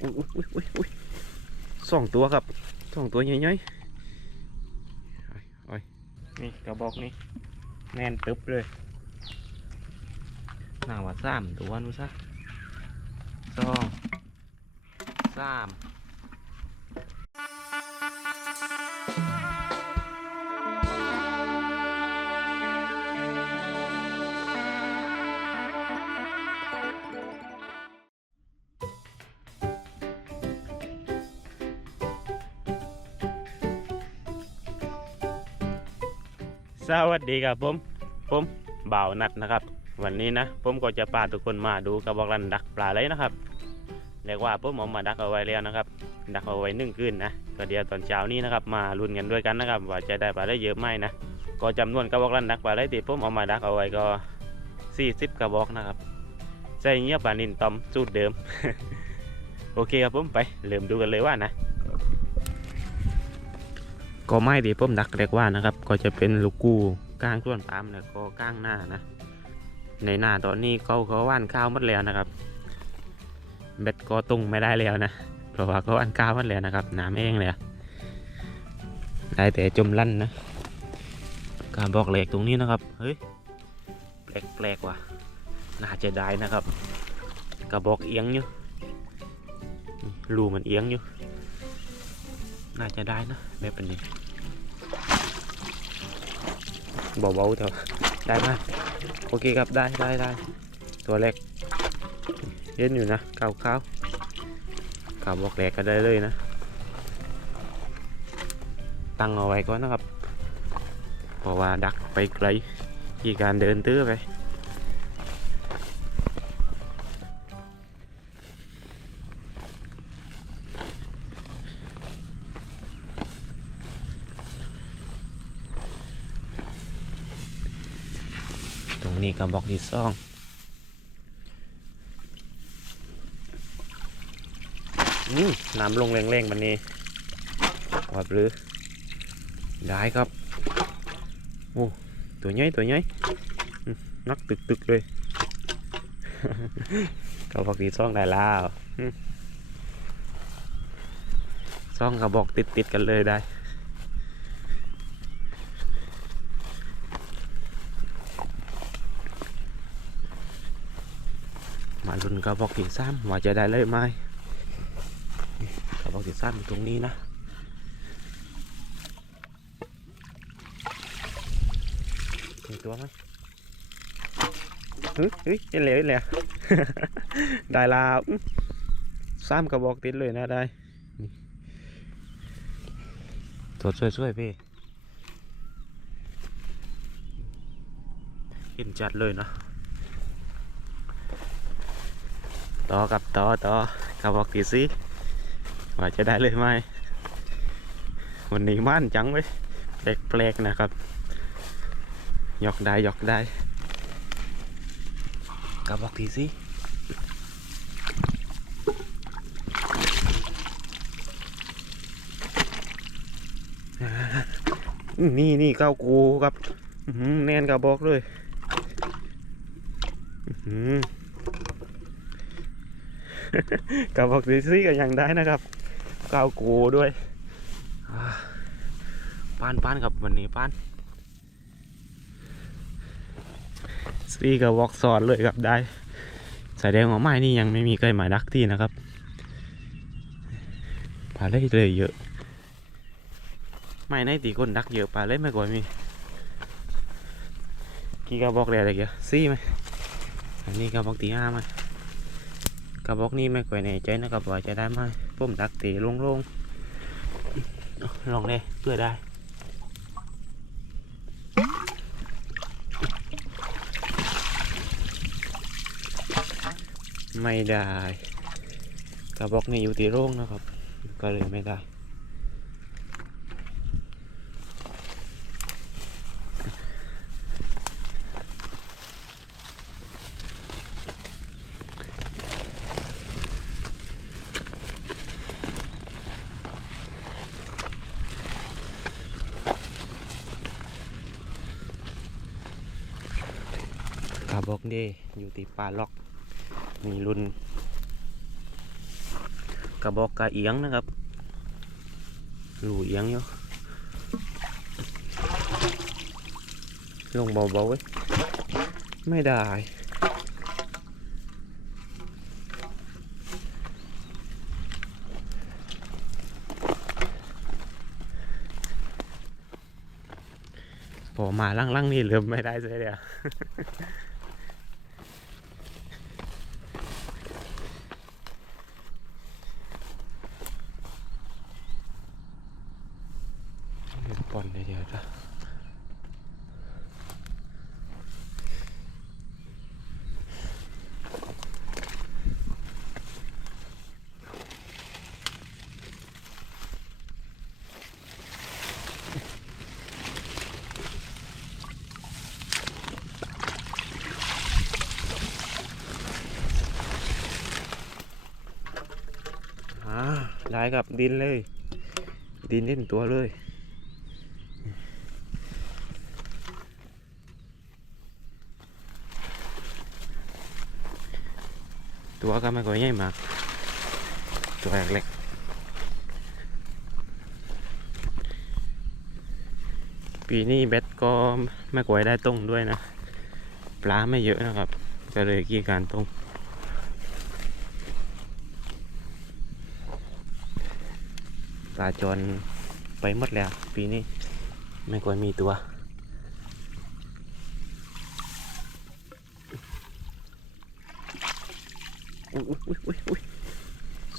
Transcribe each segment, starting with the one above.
อุ้ยอุ้ยอุ้ยอุ้ยสองตัวครับสองตัวใหญ่ๆเอาเอานี่กระบอกนี่แน่นตึ๊บเลยหน่าว่าสามตัวนู้นซะสองสาม ดีครับผม ผมบ่าวนัดนะครับ วันนี้นะผมก็จะพาทุกคนมาดูกระบอกรันดักปลาไหลนะครับเรียกว่าผมเอามาดักเอาไว้แล้วนะครับ ดักเอาไว้หนึ่งคืนนะก็เดี๋ยวตอนเช้านี้นะครับ มาลุ้นกันด้วยกันนะครับ ว่าจะได้ปลาได้เยอะไหมนะก็จำนวนกระบอกรันดักปลาไหลที่ผมเอามาดักเอาไว้ก็40กระบอกนะครับใส่เงี้ยปลานินตอมสูตรเดิม โอเคครับผมไปเริ่มดูกันเลยว่านะก็ไม้ที่ผมดักเรียกว่านะครับ ก็จะเป็นลูกกู้ ก้างส่วนปาล์มแล้วก็ก้างหน้านะ ในหน้าตอนนี้เขาเขาว่านข้าวหมดแล้วนะครับเบ็ดก็ตุงไม่ได้แล้วนะเพราะว่าเขาว่านข้าวหมดแล้วนะครับน้ำเองเลยได้แต่จมลั่นนะการบอกเหล็กตรงนี้นะครับเฮ้ยแปลกแปลกๆว่ะน่าจะได้นะครับกระบอกเอียงอยู่รูมันเอียงอยู่ น่าจะได้นะแบบนี้ เบาๆเถอะได้ไหมโอเคครับได้ได้ได้ตัวเล็กเย็นอยู่นะเกาข้าวกาบอกแหลกก็ได้เลยนะ ตั้งเอาไว้ก่อนนะครับ เพราะว่าดักไปไกลที่การเดินตื้อไป บอกที่สองอืมน้ำลงแรงๆมันนี่ปอดหรือได้ครับโอ้ตัวใหญ่ตัวใหญ่นักตึกๆเลยกระบอกที่สองได้แล้วอืมสองกระบอกติดๆกันเลยได้ มาลุ้นก ระบอกที่สามว่าจะได้เลยไหมกระบอกที่สามอยู่ตรงนี้นะมีตัวไหมเฮ้ยเฮ้ยเหลยเหลยได้ลาวอื้อสามกระบอกติดเลยนะได้ตัวช่วยๆพี่เห็นจัดเลยนะ ต่อกับต่อต่อกระบอกที่สี่ว่าจะได้เลยไหมวันนี้ม่านจังเว้ยแปลกๆนะครับหยอกได้หยอกได้กระบอกที่สี่อื้อนี่นี่เก้ากูครับแน่นกระบอกเลยอื กับบอกซีซี่ก็ยังได้นะครับก้าวกูด้วยป้านป้านครับวันนี้ป้านซีกับวอกสอนเลยครับได้แสดงว่าไม้นี่ยังไม่มีใครหมายดักที่นะครับปลาเล่เลยเยอะไม่ในตีคนดักเยอะปลาเล่ไม่ก่อยมีกี่กระบอกเลยอะไรเงี้ยซี่ไหมอันนี้กระบอกตีห้าไหม กระบอกนี้ไม่ค่อยแน่ใจนะครับว่าจะได้ไหมผมดักตีโล่งๆลองเลยเพื่อได้ไม่ได้กระบอกนี้อยู่ตีโล่งนะครับ ก็เลยไม่ได้ บอกเด้อยู่ที่ป่าล็อก มีรุ่น กระบอกกระเอียงนะครับรูเอียงอยู่ลงเบาๆเว้ยไม่ได้ พอมาล่างๆนี่เริ่มไม่ได้เลยอะเล่นปอนเดียวๆจ้ะอ่าได้ กับดินเลย ดินเล่นตัวเลยตัวก็ไม่ค่อยใหญ่มากตัวเล็กๆปีนี้เบ็ดก็ไม่ค่อยได้ต้งด้วยนะ ปลาไม่เยอะนะครับ ก็เลยกี่การต้ง ปลาจรไปหมดแล้ว ปีนี้ไม่ค่อยมีตัว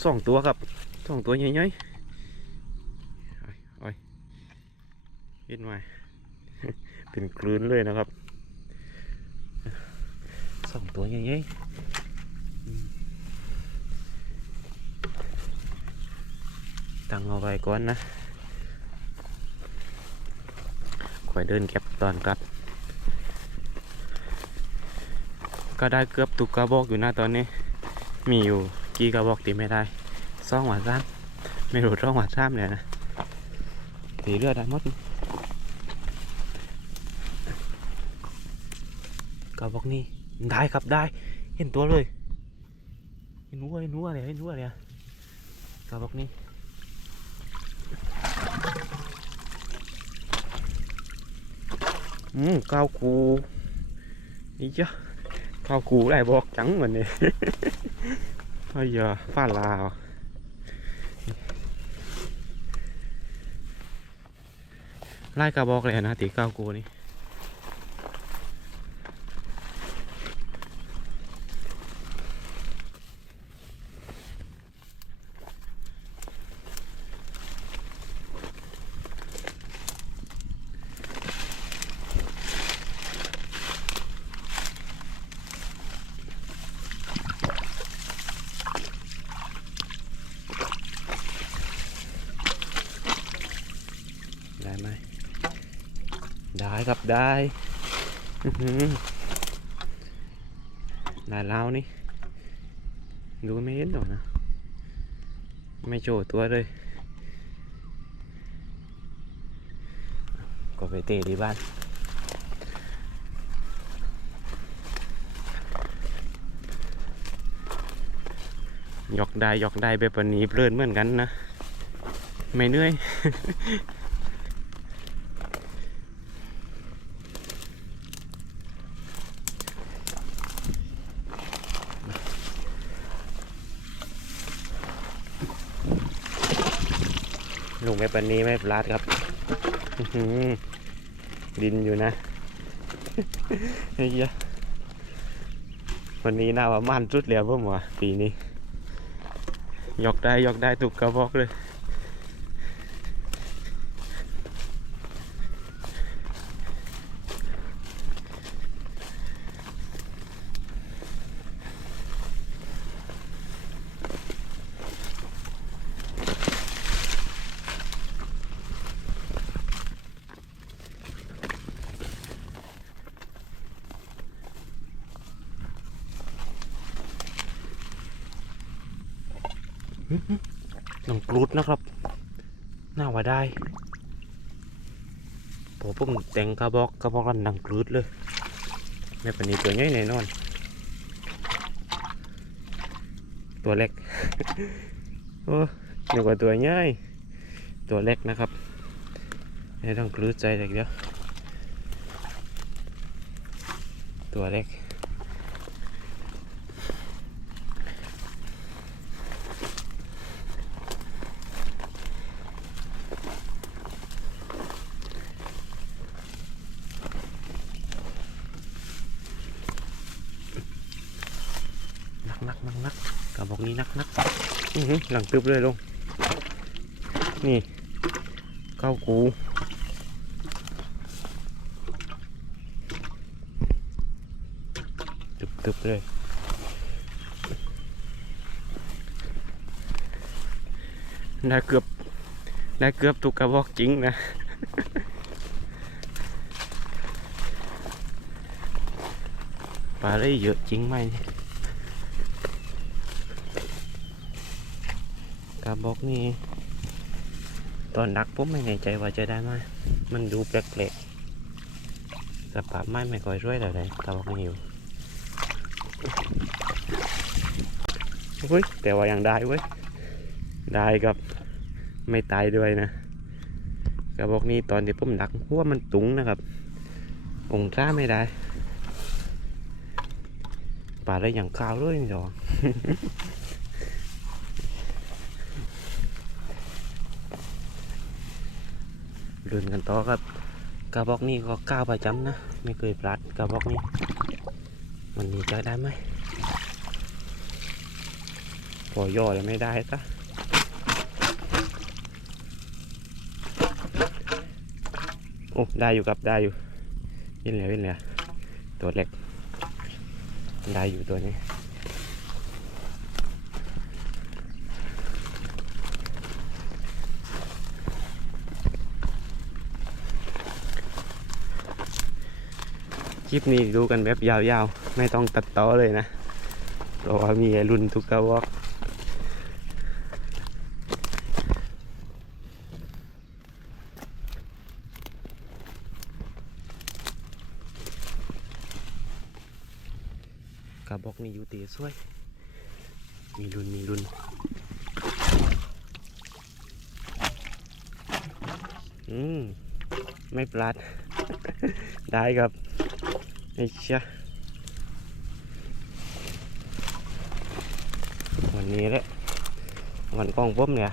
สองตัวครับสองตัวใหญ่ๆโอ้ยโอ้ยเห็นไหมเป็นคลื่นเลยนะครับสองตัวใหญ่ๆอืม ตั้งเอาไว้ก่อนนะคอยเดินเก็บตอนกลับ ก็ได้เกือบตุกกระบอกอยู่นะตอนนี้ มีอยู่กี่กระบอกตีไม่ได้ซ่องหวานซ้ำไม่รู้ซ่องหวานซ้ำเลยนะตีเลือดได้หมดกระบอกนี้ได้ครับได้ เห็นตัวเลยเห็นหัวเห็นหัวเลยเห็นหัวเลยกระบอกนี้ อืมก้าวคูนี่จ้ะก้าวคูได้บอกจังเหมือนนี่เฮ้ยฟ้าลาวไล่กระบอกเลยนะตีข้ากูนี่ได้ไหม ได้ได้อื้อหือได้แล้วนี่ ดูไม่เห็นหรอกนะ ไม่โชว์ตัวเลย ก็ไปเตะที่บ้านยกได้ยกได้แบบนี้เพลินเหมือนกันนะ ไม่เหนื่อย ปันนี้ไม่พลาดครับดินอยู่นะเฮ้ยวันนี้น่าว่ามันสุดแล้วพ่อหมอปีนี้ ยกได้ยกได้ถูกกระบอกเลย น้องกรูดนะครับ น่าว่าได้ พุ่งแต่งกระบอกกระบอกรันดังกรูดเลยแม่ปนีตัวใหญ่แน่นอน ตัวเล็กโอ้โอ้นึกว่าตัวใหญ่ตัวเล็กนะครับไม่ต้องกรืดใจเด็กเดียวตัวเล็ก นักนักนักนักกระบอกนี้นักนักอื้อ หลังตึบเลยลง นี่เก้ากูตึบตึบเลยได้เกือบได้เกือบทุกกระบอกจริงนะปลาได้เยอะจริงไหมเนี่ย กระบอกนี่ตอนดักผมไม่แน่ใจว่าจะได้ไหมมันดูแปลกๆสภาพไม้ไม่ค่อยช่วยเท่าไหร่กระบอกนี่อยู่เฮ้ยแต่ว่ายังได้เว้ยได้ครับไม่ตายด้วยนะกระบอกนี้ตอนที่ผมดักเพราะว่ามันตุงนะครับ องศาไม่ได้ปลาได้อย่างกาวเลยนี่หรอ ลุนกันต่อครับกระบอกนี้ก็ก้าวประจำนะ ไม่เคยพลาดกระบอกนี้วันนี้จะได้ไหมพอย่อเลยไม่ได้ตะโอ้ได้อยู่ครับได้อยู่ยินเหลือยินเหลือตัวเล็กได้อยู่ตัวนี้ คลิปนี้ดูกันแบบยาวๆ ไม่ต้องตัดต่อเลยนะเพราะว่ามีรุ่นทุกกระบอกกระบอกนี่อยู่ตีสวย มีรุ่นมีรุ่นอืม ไม่ปลาดได้ครับ ไอ้เชี่ยวันนี้แหละวันกองผมเนี่ย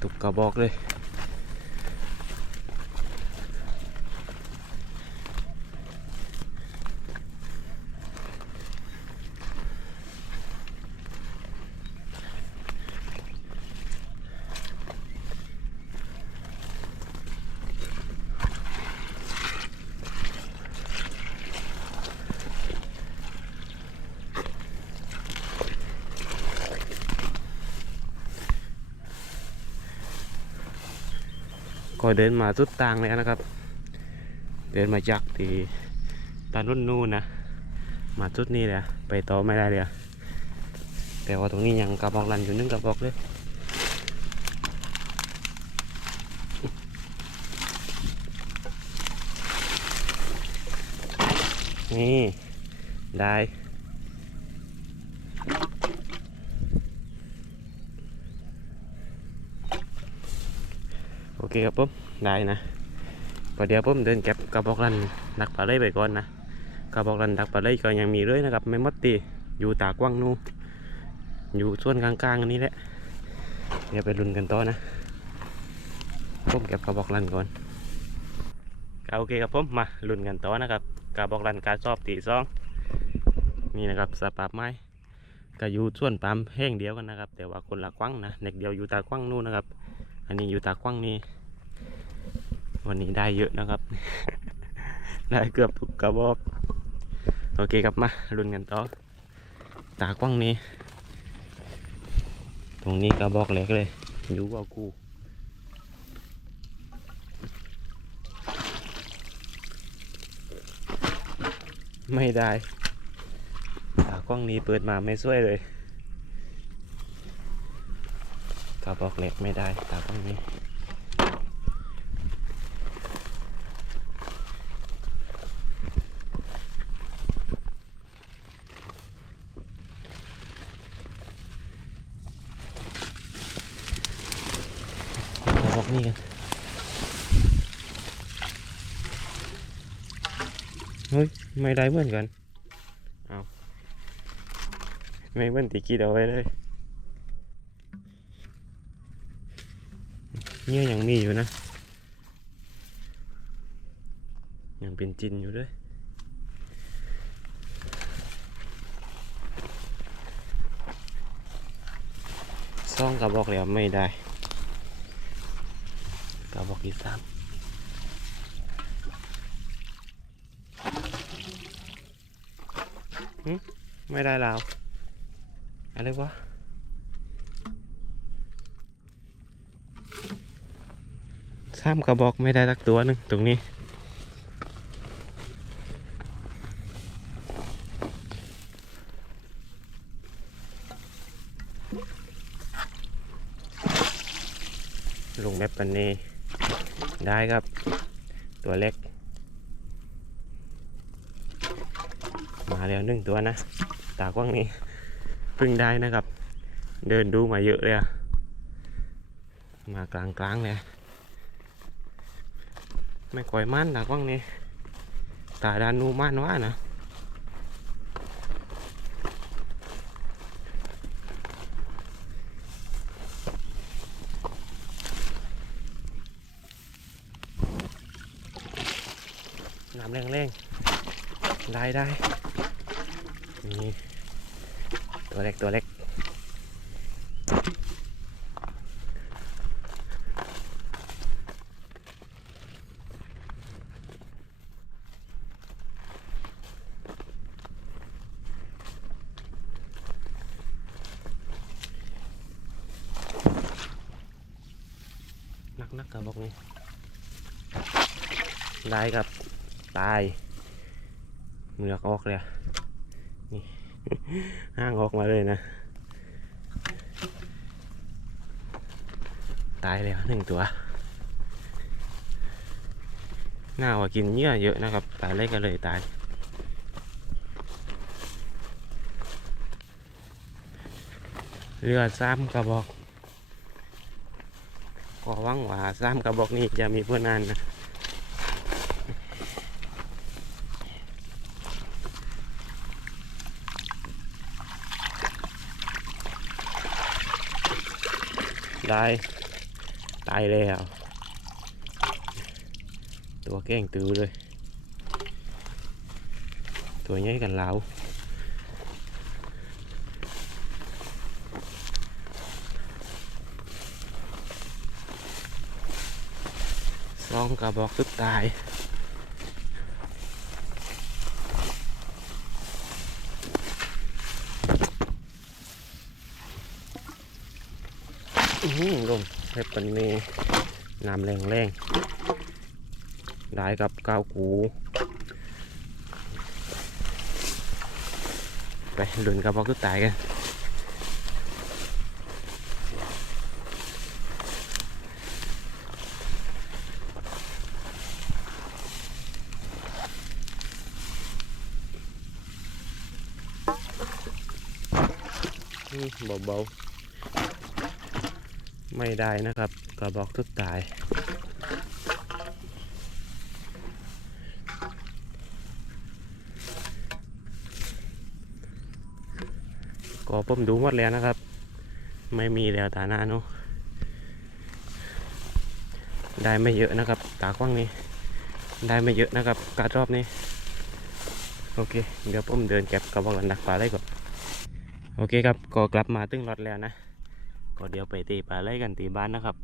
ตุกกระบอกเลย ก็เดินมาสุดทางเลยนะครับ เดินมาจากที่ตาลุ่นนู่นนะ มาสุดนี้เลยไปต่อไม่ได้เลยแต่ว่าตรงนี้ยังกระบอกลันอยู่นึงกระบอกเลยนี่ ได้ โอเคครับผมได้นะพอเดี๋ยวผมเดินเก็บกระบอกรันดักปลาไหลไปก่อนนะกระบอกรันดักปลาไหลก็ยังมีเลยนะครับไม่มดตีอยู่ตากว้างนู่นอยู่ส่วนกลางๆอันนี้แหละเดี๋ยวไปลุ้นกันต่อนะผมเก็บกระบอกรันก่อนก็โอเคครับผมมาลุ้นกันต่อนะครับกระบอกรันการสอบตีสองนี่นะครับสภาพไม้ก็อยู่ส่วนปั๊มแห้งเดียวกันนะครับ แต่ว่าคนละกว้างนะเด็กเดียวอยู่ตากว้างนู่นนะครับ อันนี้อยู่ตากว้างนี่ วันนี้ได้เยอะนะครับ ได้เกือบทุกกระบอก โอเคครับมาลุ้นกันต่อ ตากว้างนี้ ตรงนี้กระบอกเล็กเลยอยู่ว่ากูไม่ได้ตากว้างนี้เปิดมาไม่สวยเลยกระบอกเหล็กไม่ได้ตากว้างนี้กันเฮ้ย ไม่ได้เหมือนกันเอาไม่เหมือนตีกี้เอาไว้เลยเนี่ยยังมีอยู่นะ ยังเป็นจินอยู่ด้วยซ่องกระบอกแล้วไม่ได้กระบอกที่สาม ไม่ได้แล้ว อะไรวะ สามกระบอกไม่ได้สักตัวหนึ่งตรงนี้ ลงแบบปันนี้ ได้ครับ ตัวเล็ก มาแล้วหนึ่ง ตัวนะ ตากว้างนี้เพิ่งได้นะครับ เดินดูมาเยอะเลยอะมากลางกลางเลยไม่ค่อยมั่นตากว้างนี้ตาดานูมั่นว่านะน้ำแรงๆได้ได้ ตัวเล็กตัวเล็กนักนักกระบอกนี้ได้ครับ ตายเหงือกออกเลย ห้างออกมาเลยนะ ตายแล้วหนึ่งตัว หน่าว่ากินเยื่อเยอะนะครับปลาเล็กก็เลยตาย เรือซ้ำกระบอกก็หวังว่าซ้ำกระบอกนี้จะมีเพื่อนนานนะ ได้ตายแล้ว ตัวแกล้งตือเลย ตัวใหญ่กันแล้วสองกระบอกสุดตาย อื้อหือ ลมเห็บปันนี้น้ำแรงแรงได้กับก้าวกูไปลุนกระบอกทุกตายกันเบาๆ ไม่ได้นะครับกระบอกทุกตาย ก็ผมดูหมดแล้วนะครับ ไม่มีแล้วตาหน้าเนาะได้ไม่เยอะนะครับ ตากว้างนี้ ได้ไม่เยอะนะครับ การรอบนี้ โอเค เดี๋ยวผมเดินเก็บกระบอกกันดักปลาได้ก่อน โอเคครับ ก็กลับมาตึ้งรถแล้วนะ ก็เดี๋ยวไปตีปลาไล่กันตีบ้านนะครับ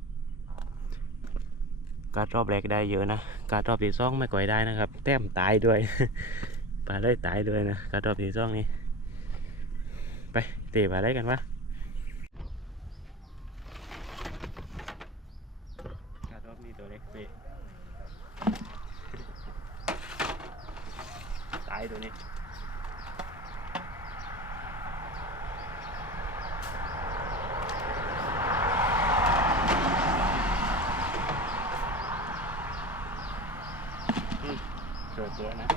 การรอบแรกได้เยอะนะ การรอบที่สองไม่ก่อยได้นะครับ แต้มตายด้วย ปลาไล่ตายด้วยนะ การรอบที่สองนี้ ไปตีปลาไล่กันวะการรอบนี้ตัวเล็กไปตายตัวนี้ เจอตัวนะ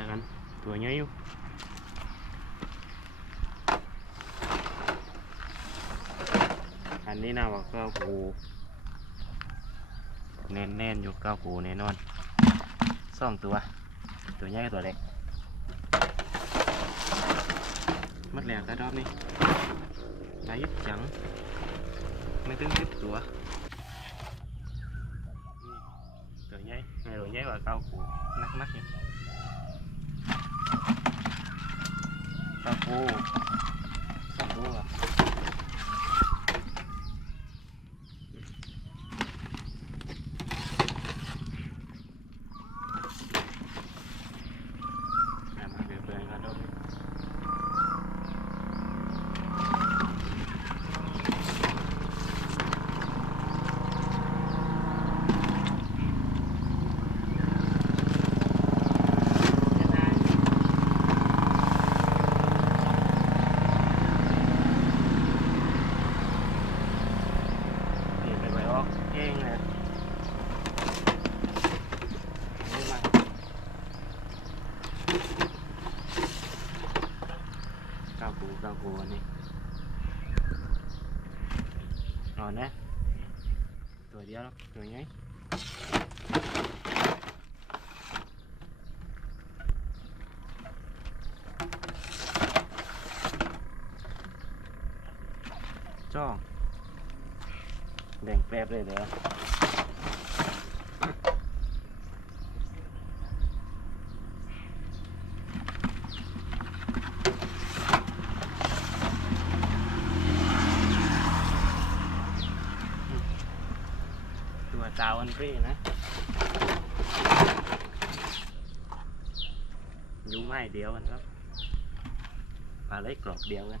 มีตายกันตัวใหญ่อยู่อันนี้น่าว่าเก้าคูแน่นแน่นๆอยู่เก้าคูแน่นอนสองตัว ตัวใหญ่กับตัวเล็กมัดแล้วกระดอบนี่ได้ยึดจัง ไม่ถึงสิบตัวนี่ตัวใหญ่ไงตัวใหญ่กว่าเก้าคูนักนักๆอยู่ เก้าคูสองตัวอะมาเปลี่ยนๆกันดูนี่ไปไว้ออกเองเลยนี่มา เก้า กูนนี้นอนนะ ตัวเดียวหรอกตัวใหญ่จ้องแบ่งแป๊บเลยเดี๋ยวตัว เจ้าอันปี้นะยูไม้เดียวกันครับปลาเล็กกรอบเดียวกัน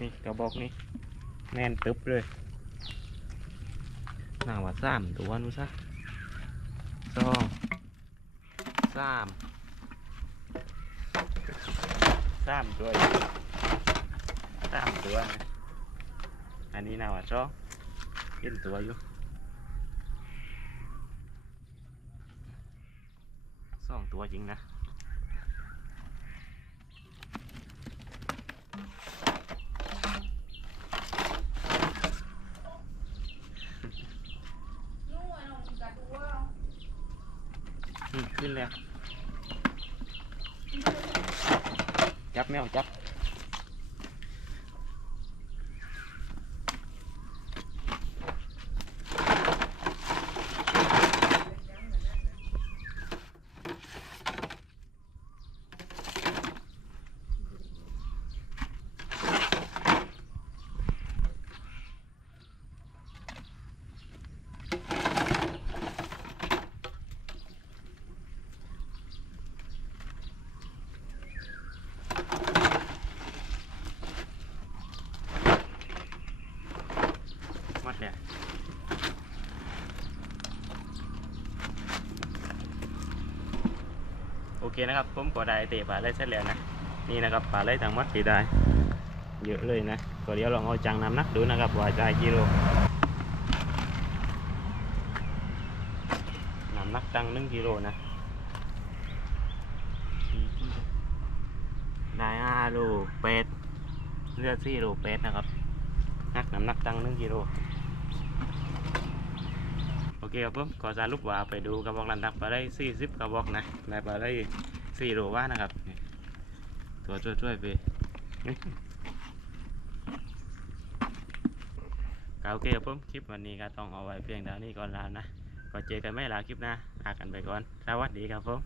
นี่กระบอกนี่แน่นตึบเลยหนาว่าสามตัวนู้นซะสองสาม สามตัวอยู่สามตัวนะอันนี้น่าว่าสองเห็นตัวอยู่สองตัวจริงนะอืมขึ้นแล้ว จับแมวจับ หมดแล้วโอเค นะครับ ผมก็ได้เตะปลาได้เสร็จแล้วนะ นี่นะครับปลาได้ทั้งหมดที่ได้ เยอะเลยนะก็เดี๋ยวลองเอาจังน้ำนักดูนะครับว่าได้กิโลน้ำนักจังหนึ่งกิโลนะได้ห้าโลเป็ดเลือดสี่โลเป็ดนะครับนักน้ำหนักจังหนึ่งกิโลโอเคครับผมก็สรุปว่าไปดูกระบอกลันดักไปได้สี่สิบกระบอกนะได้ไปได้ สี่โลว่านะครับ ตัวช่วยๆไปก็โอเคครับผมคลิปวันนี้ก็ต้องเอาไว้เพียงเท่านี้ก่อนแล้วนะก็เจอกันไม่ลาคลิปหน้าลากันไปก่อน สวัสดีครับผม